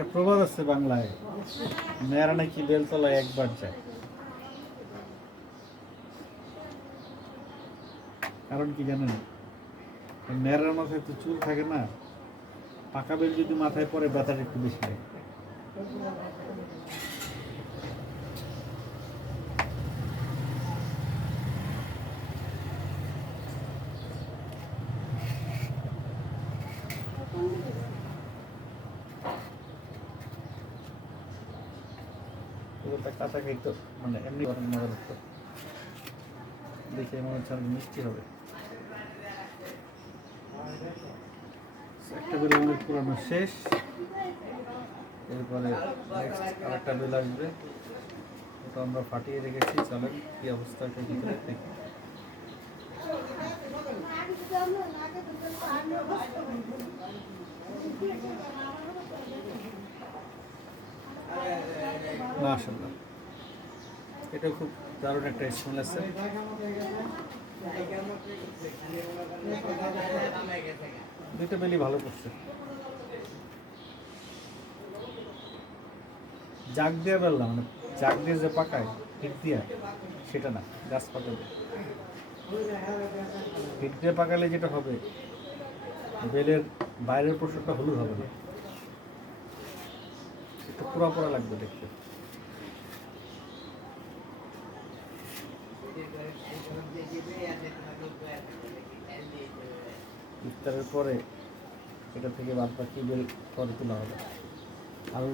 একটা প্রবাদ আছে বাংলায়, মেয়েরা নাকি বেলতলায় একবার যায়। কারণ কি জানেন, মেয়েরার মাথায় তো চুল থাকে না, পাকা বেল যদি মাথায় পরে ব্যথাটা একটু বেশি লাগে। কাঁচা খাইতো মানে এমনি গরম মজা লাগতো, দেখে মনে হচ্ছে অনেক মিষ্টি হবে। একটা বেল আমাদের পুরানো শেষ, এরপরে আর একটা বেল আসবে, ওটা আমরা ফাটিয়ে রেখেছি। চলেন কি অবস্থা এটা ভিতরে দেখি। মাশাআল্লাহ, এটা খুব দারুণ একটা স্মেল আছে। দুইটা বেলি ভালো করছে। জাগ দিয়ে বেললাম, মানে জাগ দিয়ে যে পাকায় হিট দিয়া, সেটা না, গাছ পাকাবে। হিট দিয়ে পাকালে যেটা হবে, বেলের বাইরের পোর্শনটা হলুদ হবে না, একটু পোড়া পোড়া লাগবে দেখতে। ইফতারের পরে এটা থেকে বাদ বাকি বেল পরে তোলা হবে। আরও